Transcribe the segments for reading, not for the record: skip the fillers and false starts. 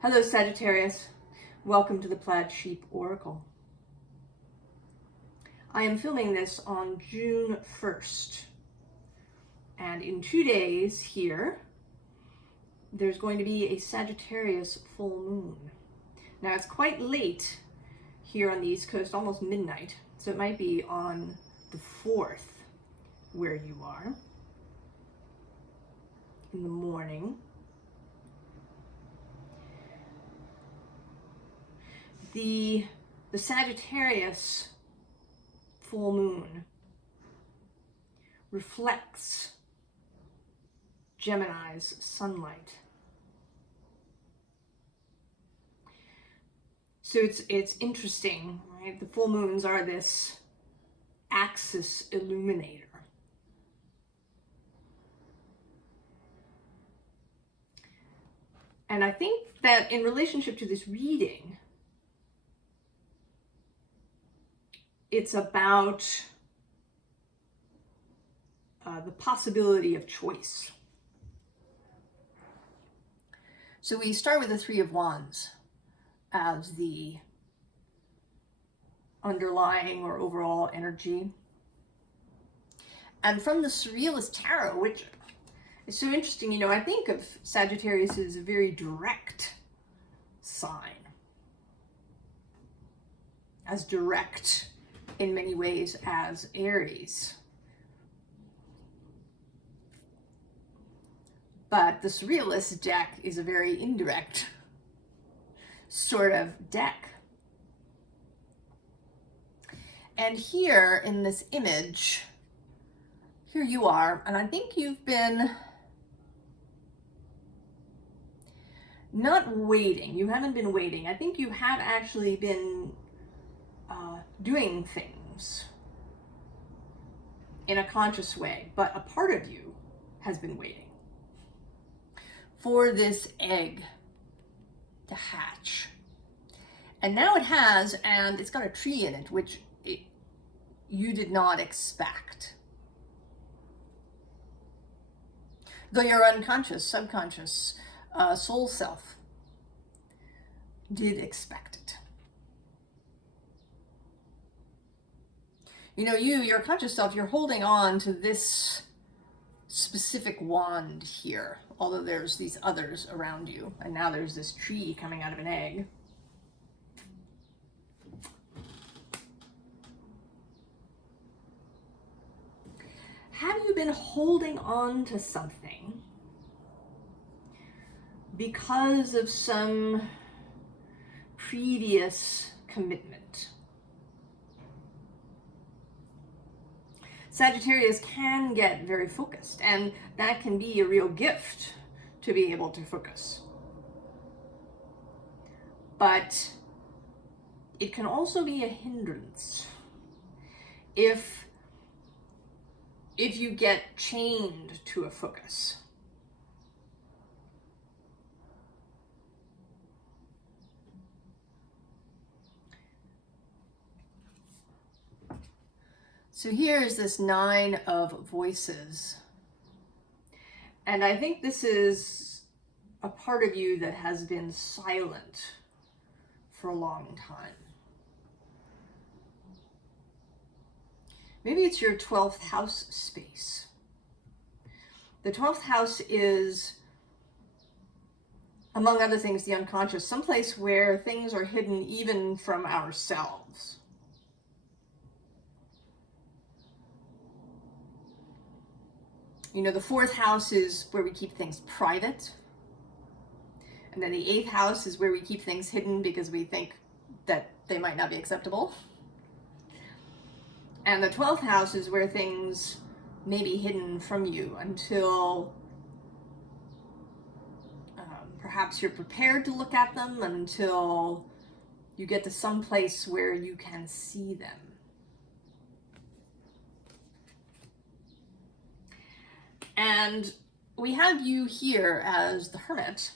Hello Sagittarius, welcome to the Plaid Sheep Oracle. I am filming this on June 1st, and in 2 days here, there's going to be a Sagittarius full moon. Now it's quite late here on the East Coast, almost midnight, so it might be on the 4th where you are, in the morning. The Sagittarius full moon reflects Gemini's sunlight. So it's interesting, right? The full moons are this axis illuminator. And I think that in relationship to this reading, it's about the possibility of choice. So we start with the Three of Wands as the underlying or overall energy. And from the Surrealist Tarot, which is so interesting, you know, I think of Sagittarius as a very direct sign. As direct in many ways as Aries. But the Surrealist deck is a very indirect sort of deck. And here in this image, here you are, and I think you've been not waiting. You haven't been waiting. I think you have actually been doing things in a conscious way, but a part of you has been waiting for this egg to hatch. And now it has, and it's got a tree in it, which you did not expect. Though your unconscious, subconscious, soul self did expect it. You know, your conscious self, you're holding on to this specific wand here, although there's these others around you, and now there's this tree coming out of an egg. Have you been holding on to something because of some previous commitment? Sagittarius can get very focused, and that can be a real gift to be able to focus. But it can also be a hindrance if you get chained to a focus. So here's this Nine of Voices. And I think this is a part of you that has been silent for a long time. Maybe it's your 12th house space. The 12th house is, among other things, the unconscious, someplace where things are hidden even from ourselves. You know, the 4th house is where we keep things private. And then the 8th house is where we keep things hidden because we think that they might not be acceptable. And the 12th house is where things may be hidden from you until perhaps you're prepared to look at them, until you get to some place where you can see them. And we have you here as the Hermit.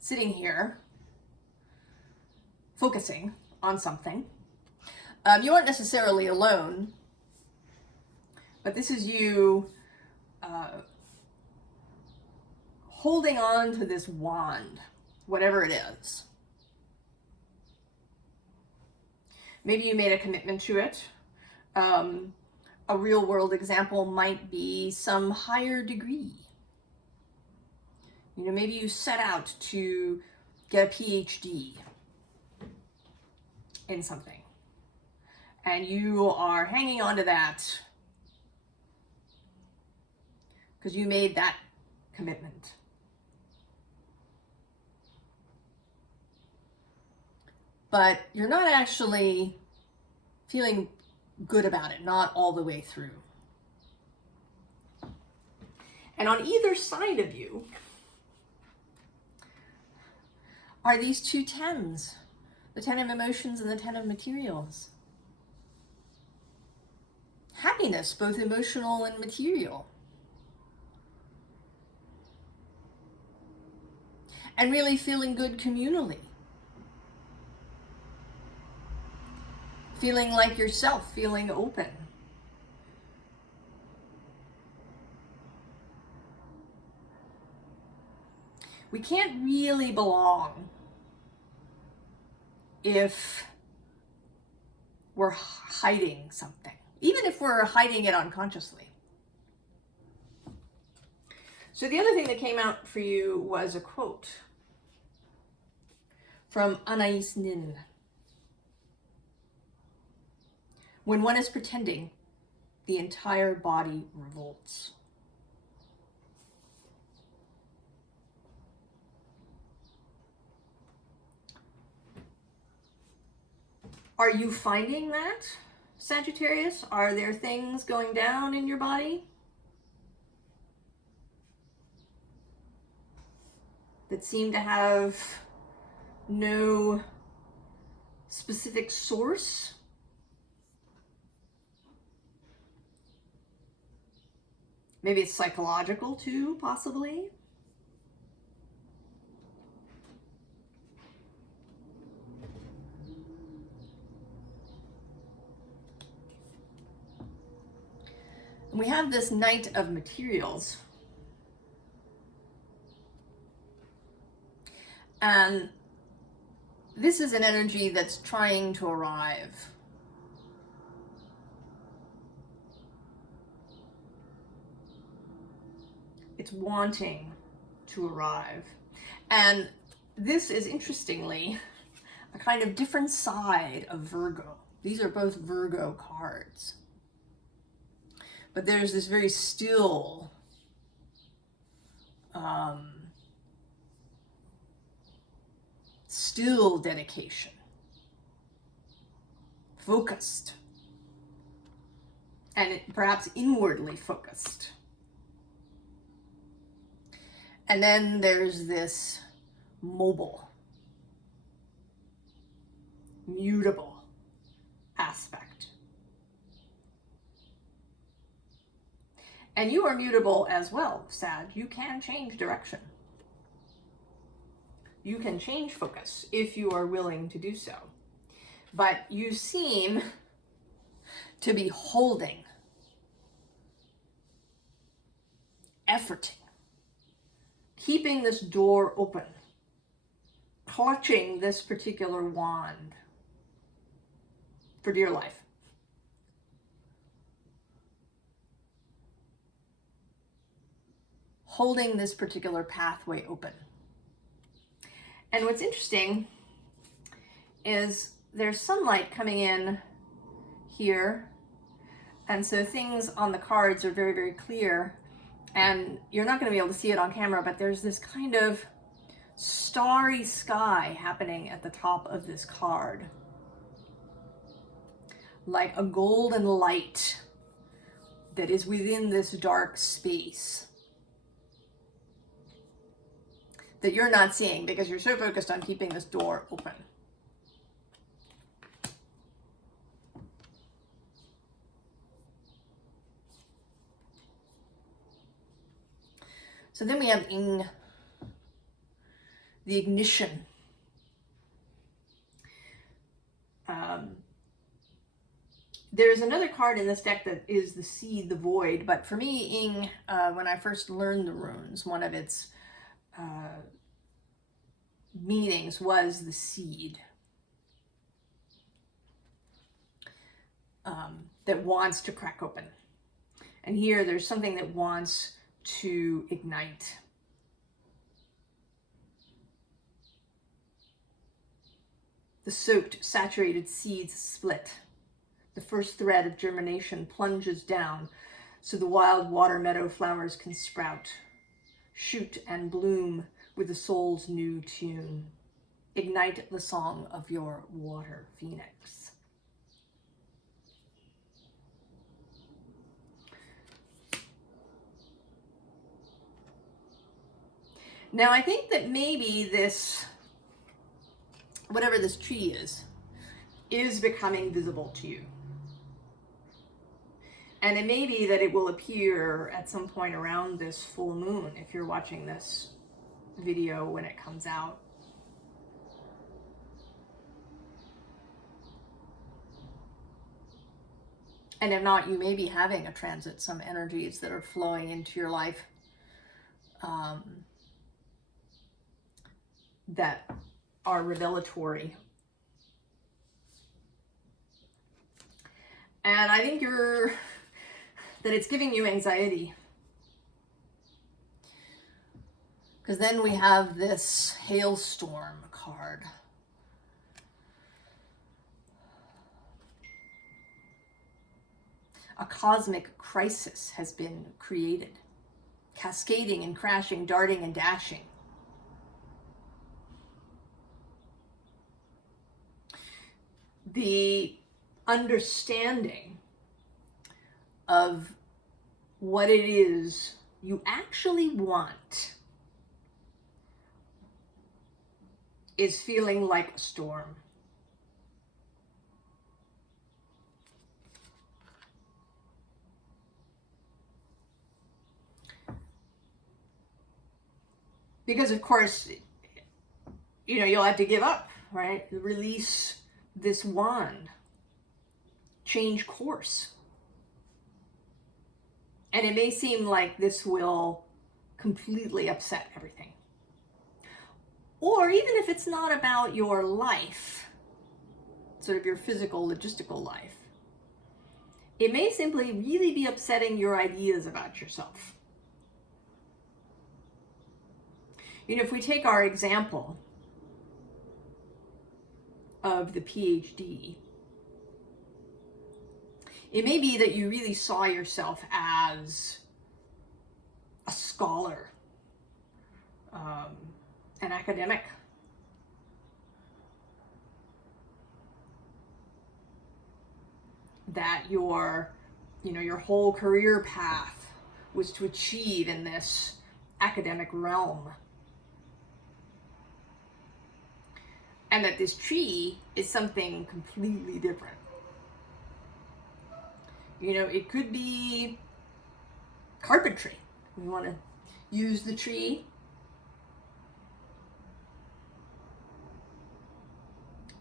Sitting here, focusing on something. You aren't necessarily alone, but this is you holding on to this wand, whatever it is. Maybe you made a commitment to it. A real world example might be some higher degree. You know, maybe you set out to get a PhD in something, and you are hanging on to that because you made that commitment. But you're not actually feeling good about it, not all the way through. And on either side of you are these two tens, the 10 of emotions and the 10 of materials. Happiness, both emotional and material. And really feeling good communally. Feeling like yourself, feeling open. We can't really belong if we're hiding something, even if we're hiding it unconsciously. So the other thing that came out for you was a quote from Anaïs Nin. When one is pretending, the entire body revolts. Are you finding that, Sagittarius? Are there things going down in your body that seem to have no specific source? Maybe it's psychological too, possibly. And we have this Knight of Materials. And this is an energy that's trying to arrive. It's wanting to arrive. And this is, interestingly, a kind of different side of Virgo. These are both Virgo cards. But there's this very still, still dedication, focused, and perhaps inwardly focused. And then there's this mobile, mutable aspect. And you are mutable as well, Sag. You can change direction. You can change focus if you are willing to do so. But you seem to be holding, efforting, keeping this door open, clutching this particular wand for dear life. Holding this particular pathway open. And what's interesting is there's sunlight coming in here, and so things on the cards are very, very clear, and you're not going to be able to see it on camera, but there's this kind of starry sky happening at the top of this card, like a golden light that is within this dark space that you're not seeing because you're so focused on keeping this door open. So then we have the ignition. There's another card in this deck that is the Seed, the Void, but for me, when I first learned the runes, one of its meanings was the seed that wants to crack open. And here there's something that wants to ignite. The soaked, saturated seeds split. The first thread of germination plunges down so the wild water meadow flowers can sprout, shoot and bloom with the soul's new tune. Ignite the song of your water phoenix. Now I think that maybe this, whatever this tree is becoming visible to you. And it may be that it will appear at some point around this full moon if you're watching this video when it comes out. And if not, you may be having a transit, some energies that are flowing into your life that are revelatory. And I think that it's giving you anxiety. Because then we have this hailstorm card. A cosmic crisis has been created, cascading and crashing, darting and dashing. The understanding of what it is you actually want is feeling like a storm. Because of course, you know, you'll have to give up, right? Release this wand, change course. And it may seem like this will completely upset everything. Or even if it's not about your life, sort of your physical, logistical life, it may simply really be upsetting your ideas about yourself. You know, if we take our example of the PhD, it may be that you really saw yourself as a scholar, an academic, that your whole career path was to achieve in this academic realm. And that this tree is something completely different. You know, it could be carpentry. We want to use the tree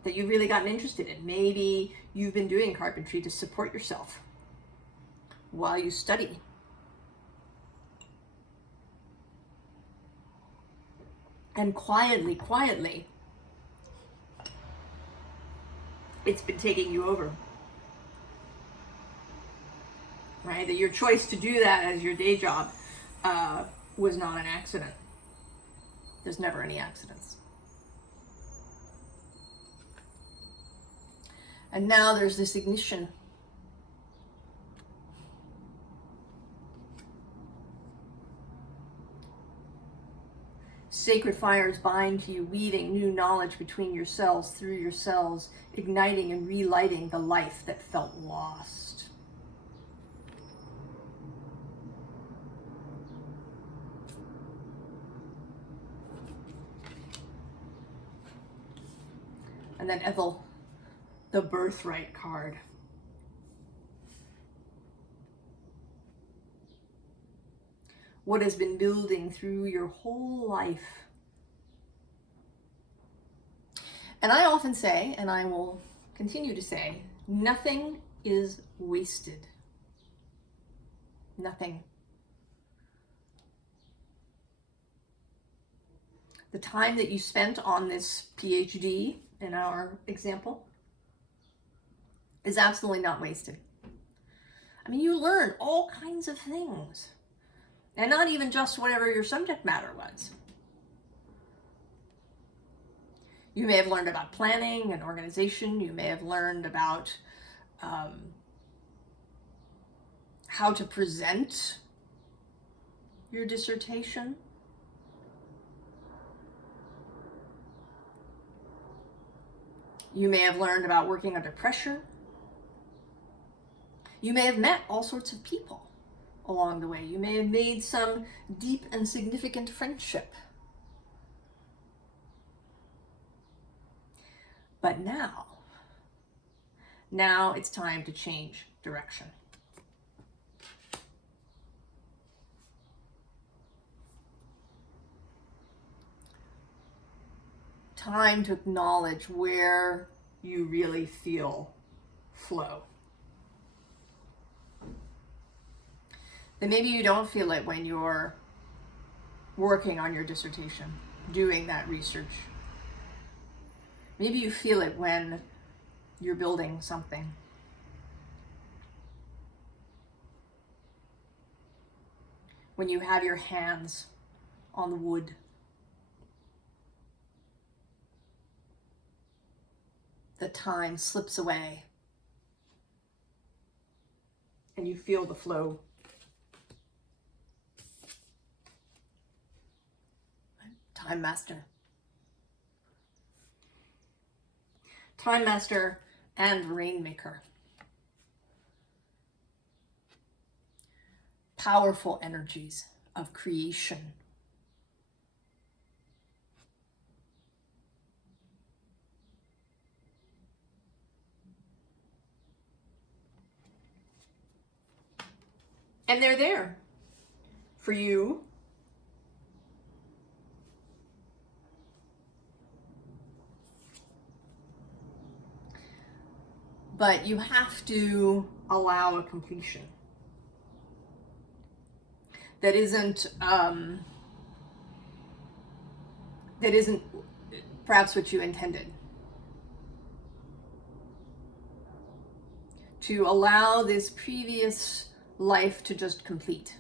that you've really gotten interested in. Maybe you've been doing carpentry to support yourself while you study. And quietly, it's been taking you over. Right? That your choice to do that as your day job was not an accident. There's never any accidents. And now there's this ignition. Sacred fires bind to you, weaving new knowledge between your cells, through your cells, igniting and relighting the life that felt lost. And then Ethel, the birthright card. What has been building through your whole life. And I often say, and I will continue to say, nothing is wasted. Nothing. The time that you spent on this PhD, in our example, is absolutely not wasted. I mean, you learn all kinds of things, and not even just whatever your subject matter was. You may have learned about planning and organization. You may have learned about how to present your dissertation. You may have learned about working under pressure. You may have met all sorts of people along the way. You may have made some deep and significant friendship. But now it's time to change direction. Time to acknowledge where you really feel flow. Then maybe you don't feel it when you're working on your dissertation, doing that research. Maybe you feel it when you're building something. When you have your hands on the wood. The time slips away and you feel the flow. Time Master. Time Master and Rainmaker. Powerful energies of creation. And they're there for you. But you have to allow a completion that isn't perhaps what you intended. To allow this previous life to just complete,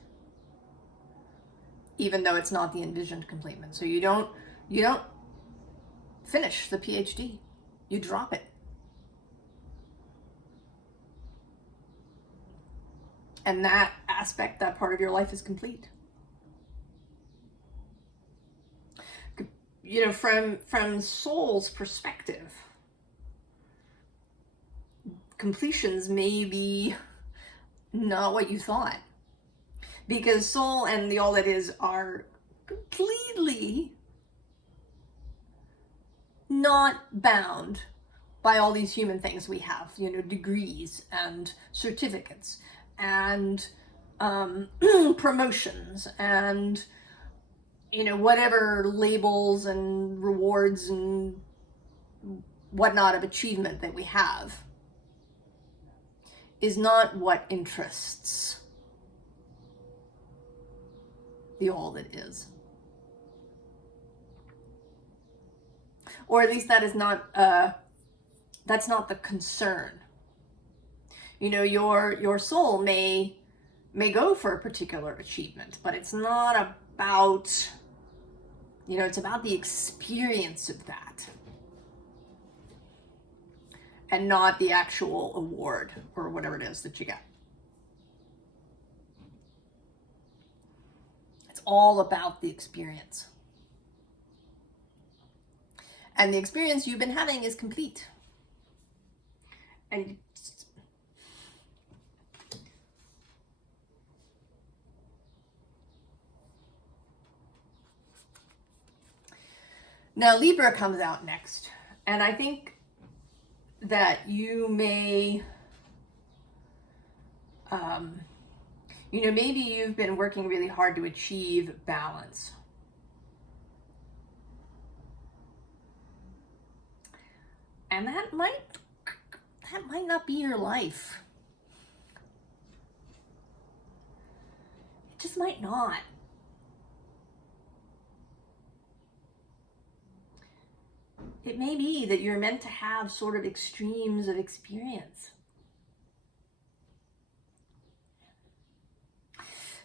even though it's not the envisioned completement. So you don't finish the PhD, you drop it. And that aspect, that part of your life is complete. You know, from soul's perspective, completions may be not what you thought. Because soul and the all that is are completely not bound by all these human things we have, you know, degrees and certificates and promotions and, you know, whatever labels and rewards and whatnot of achievement that we have is not what interests the all that is. Or at least that is not, that's not the concern. You know, your soul may go for a particular achievement, but it's not about, you know, it's about the experience of that. And not the actual award or whatever it is that you get. It's all about the experience. And the experience you've been having is complete. And now Libra comes out next. And I think that you may, you know, maybe you've been working really hard to achieve balance. And that might not be your life. It just might not. it may be that you're meant to have sort of extremes of experience.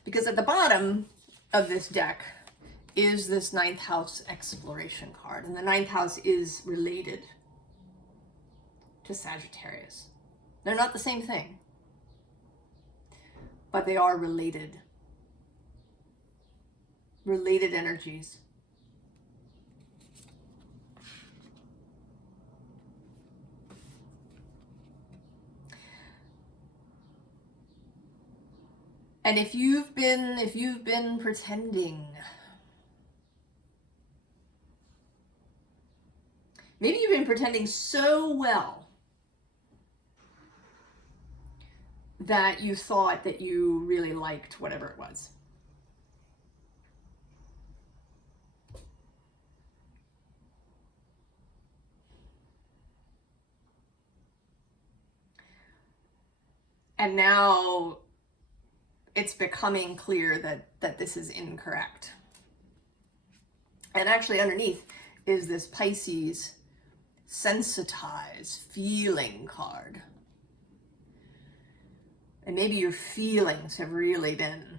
Because at the bottom of this deck is this 9th house exploration card. And the 9th house is related to Sagittarius. They're not the same thing, but they are related. Related energies. And if you've been pretending, maybe you've been pretending so well that you thought that you really liked whatever it was. And now it's becoming clear that this is incorrect. And actually underneath is this Pisces sensitize, feeling card. And maybe your feelings have really been.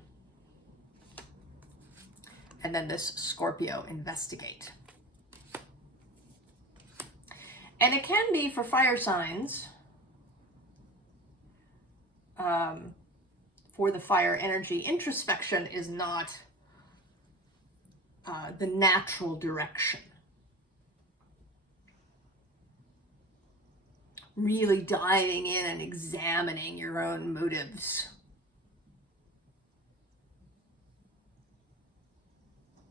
And then this Scorpio, investigate. And it can be for fire signs, for the fire energy. Introspection is not the natural direction. Really diving in and examining your own motives.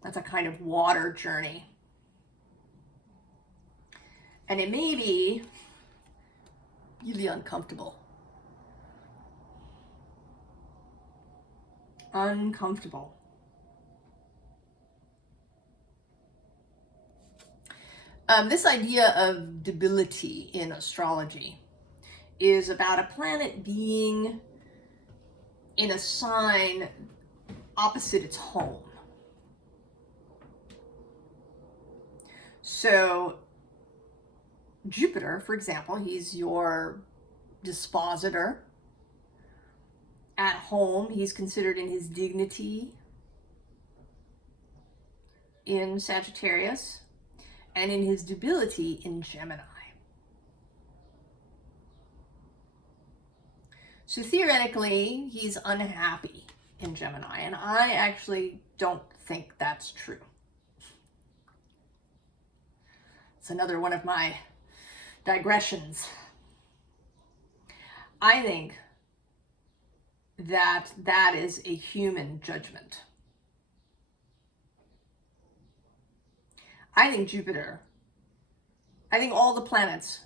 That's a kind of water journey. And it may be really uncomfortable. Uncomfortable. This idea of debility in astrology is about a planet being in a sign opposite its home. So Jupiter, for example, he's your dispositor. At home, he's considered in his dignity in Sagittarius, and in his debility in Gemini. So theoretically, he's unhappy in Gemini, and I actually don't think that's true. It's another one of my digressions. I think that is a human judgment. I think Jupiter, I think all the planets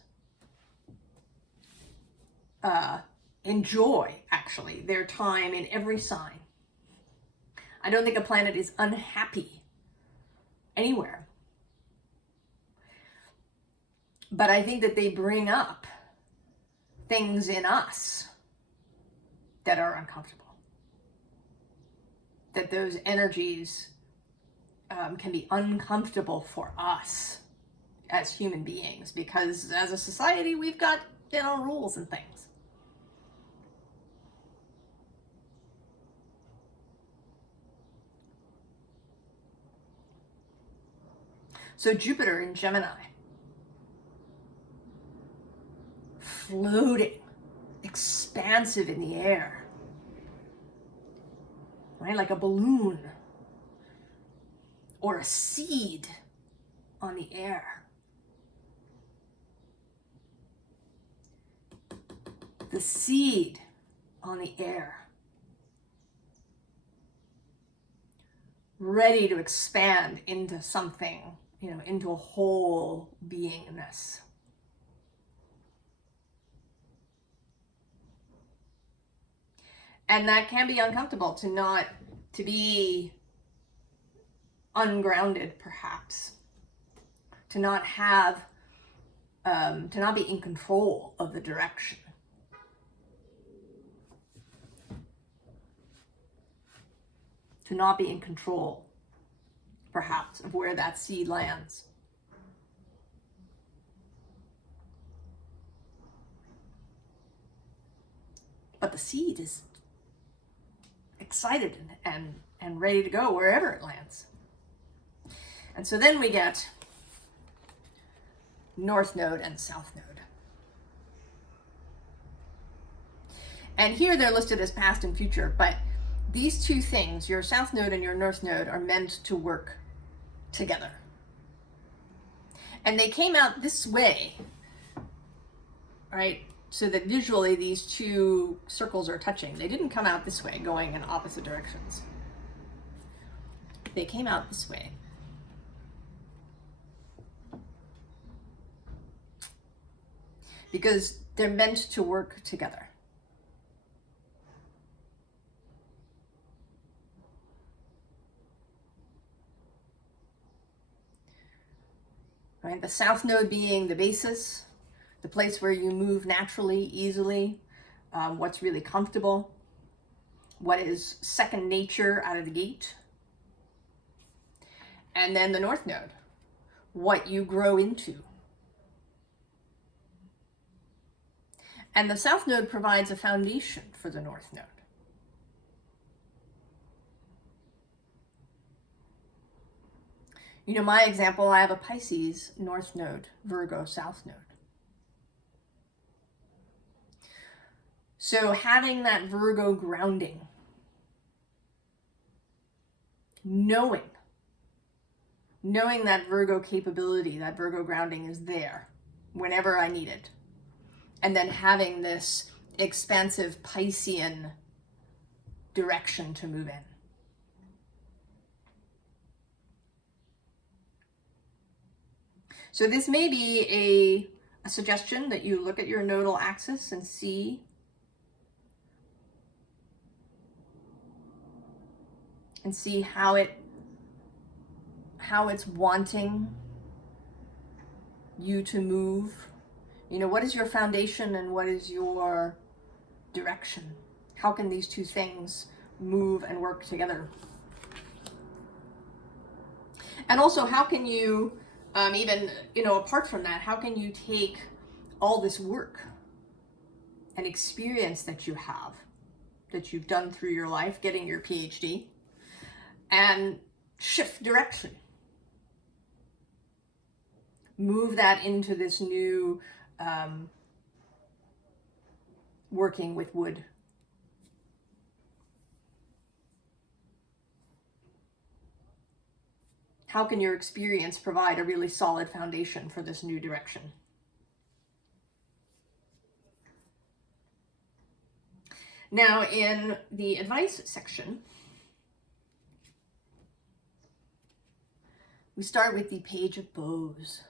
enjoy, actually, their time in every sign. I don't think a planet is unhappy anywhere. But I think that they bring up things in us that are uncomfortable. That those energies can be uncomfortable for us as human beings, because as a society we've got, rules and things. So Jupiter in Gemini, floating, expansive in the air, right? Like a balloon or a seed on the air. The seed on the air, ready to expand into something, into a whole beingness. And that can be uncomfortable to be ungrounded, perhaps, to not have, to not be in control of the direction. To not be in control, perhaps, of where that seed lands. but the seed is excited and ready to go wherever it lands. And so then we get North Node and South Node. And here they're listed as past and future, but these two things, your South Node and your North Node, are meant to work together. And they came out this way, right? So that visually these two circles are touching. They didn't come out this way, going in opposite directions. They came out this way. Because they're meant to work together. Right? The South Node being the basis, the place where you move naturally, easily, what's really comfortable, what is second nature out of the gate. And then the North Node, what you grow into. And the South Node provides a foundation for the North Node. You know, my example, I have a Pisces North Node, Virgo South Node. So having that Virgo grounding, knowing that Virgo capability, that Virgo grounding is there whenever I need it. And then having this expansive Piscean direction to move in. So this may be a suggestion that you look at your nodal axis and see how it's wanting you to move. You know, what is your foundation and what is your direction? How can these two things move and work together? And also, how can you, even, you know, apart from that, how can you take all this work and experience that you have, that you've done through your life, getting your PhD, and shift direction? Move that into this new working with wood. How can your experience provide a really solid foundation for this new direction? Now, in the advice section, we start with the Page of Bows,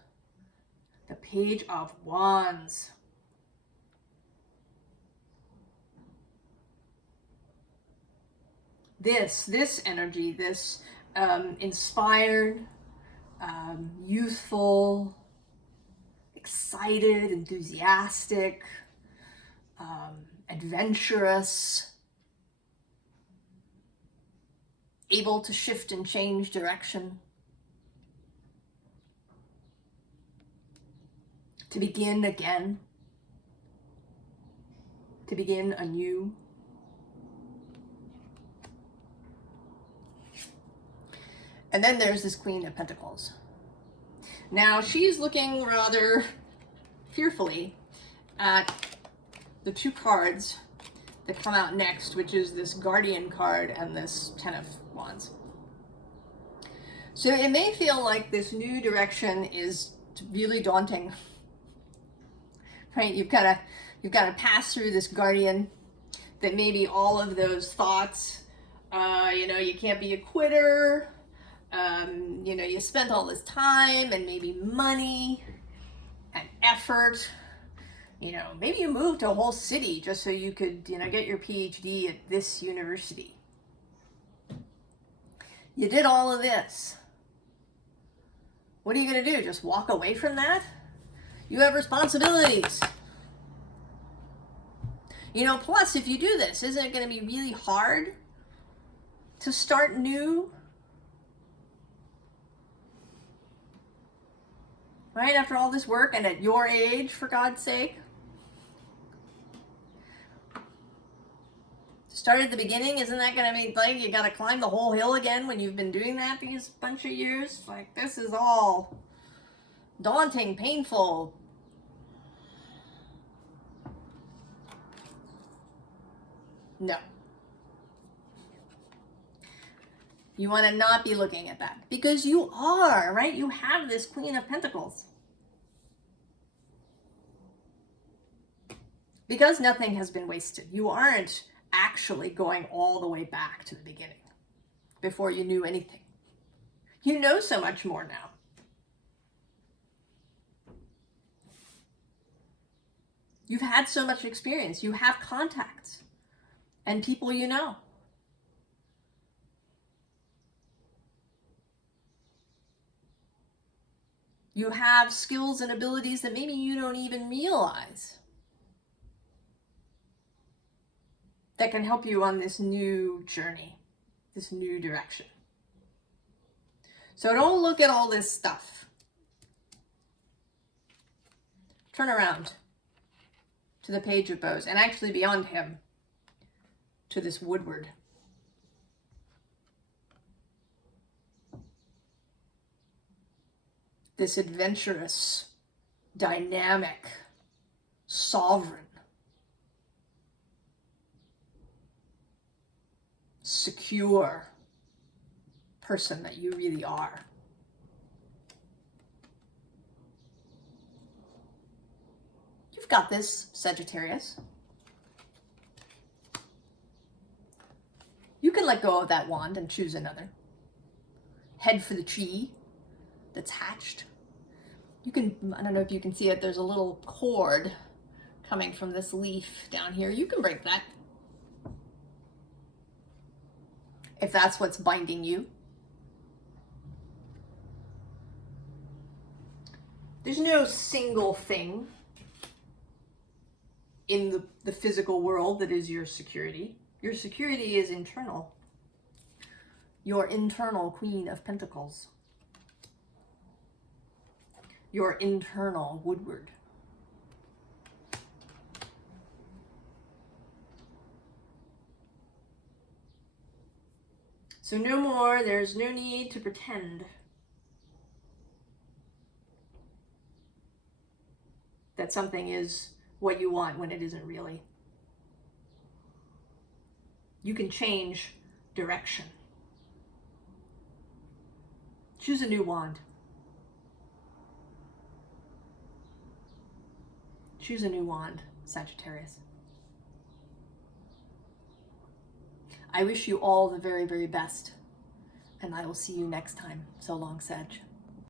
the Page of Wands. This energy, this inspired, youthful, excited, enthusiastic, adventurous, able to shift and change direction, to begin again, to begin anew. And then there's this Queen of Pentacles. Now she's looking rather fearfully at the two cards that come out next, which is this Guardian card and this Ten of Wands. So it may feel like this new direction is really daunting, right? You've got to pass through this Guardian, that maybe all of those thoughts, you know, you can't be a quitter. You know, you spent all this time and maybe money and effort. You know, maybe you moved to a whole city just so you could, you know, get your PhD at this university. You did all of this. What are you going to do? Just walk away from that? You have responsibilities. You know, plus if you do this, isn't it going to be really hard to start new? Right, after all this work and at your age, for God's sake. Start at the beginning. Isn't that going to make, like, you got to climb the whole hill again when you've been doing that these bunch of years? Like, this is all daunting, painful. No. You want to not be looking at that because you are, right? You have this Queen of Pentacles. Because nothing has been wasted. You aren't actually going all the way back to the beginning before you knew anything. You know so much more now. You've had so much experience. You have contacts and people you know. You have skills and abilities that maybe you don't even realize that can help you on this new journey, this new direction. So don't look at all this stuff. Turn around to the Page of Bows, and actually beyond him, to this Woodward. This adventurous, dynamic, sovereign, secure person that you really are. You've got this, Sagittarius. You can let go of that wand and choose another. Head for the tree that's hatched. You can, I don't know if you can see it, there's a little cord coming from this leaf down here. You can break that if that's what's binding you. There's no single thing in the physical world that is your security. Your security is internal. Your internal Queen of Pentacles. Your internal Woodward. So no more, there's no need to pretend that something is what you want when it isn't really. You can change direction. Choose a new wand. Choose a new wand, Sagittarius. I wish you all the very, very best, and I will see you next time. So long, Sag.